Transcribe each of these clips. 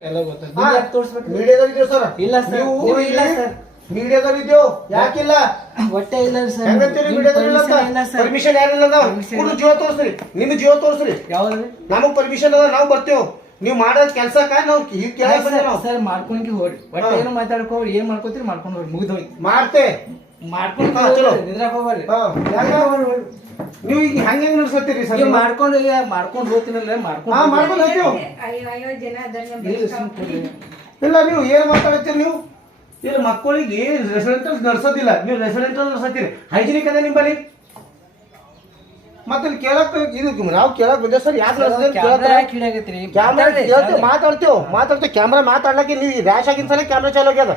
ಜೀವ ತೋಸ್ರಿ ನಿಮ್ ಜೀವ ತೋರ್ಸ್ರಿ ಯಾವ್ದ್ರಿ ಪರ್ಮಿಷನ್ ನಾವ್ ನೀವ್ ಮಾಡೋದ್ ಕೆಲ್ಸ ನಾವ್ ಸರ್ ಮಾಡ್ಕೊಂಡ್ ಹೋರಿ ಒಟ್ಟೆ ಏನ ಏನ್ ಮಾಡ್ಕೋತೀರಿ ಮಾಡ್ಕೊಂಡ್ ಹೋರಿ ಮುಗಿದೋಗಿ ಮಾಡ್ತೆ ಮಾಡ್ಕೊಂಡ್ ಹೋಗ್ರಿ ನೀವು ಈಗ ಹೆಂಗ್ ಹೆಂಗ್ ನಡ್ಸತ್ತೀರಿ ಸರ್ ಮಾಡ್ಕೊಂಡು ಮಾಡ್ಕೊಂಡು ಹೋಗ್ತೀನಲ್ಲ ಮಾಡ್ಕೊಂಡು ಇಲ್ಲ ನೀವು ಏನ್ ಮಾತಾಡತ್ತೀರ ನೀವು ಇಲ್ಲ ಮಕ್ಕಳಿಗೆ ರೆಸಿಡೆಂಟಲ್ ನಡ್ಸೋದಿಲ್ಲ ನೀವು ರೆಸಿಡೆಂಟಲ್ ನಡ್ಸತ್ತೀರಿ ಹೈಜಿನಿಕ್ ಅದ ನಿಂಬಲ್ಲಿ ಮತ್ತೆ ಕೇಳಕ್ ಇದು ನಾವು ಕೇಳಕ್ ಬಂದೇವ್ ಸರ್ ಯಾಕೆ ಮಾತಾಡ್ತೀವಿ ಮಾತಾಡ್ತೀವಿ ಕ್ಯಾಮ್ರಾ ಮಾತಾಡ್ಲಿಕ್ಕೆ ನೀವು ರ್ಯಾಶ್ ಆಗಿನ ಸಲ ಕ್ಯಾಮ್ರಾ ಚಾಲು ಆಗ್ಯದ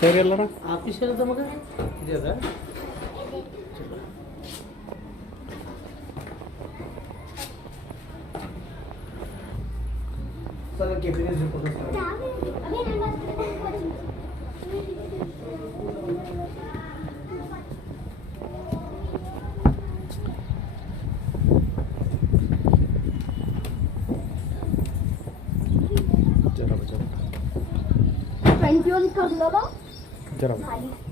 Thank you, Mr. Lover. Здорово.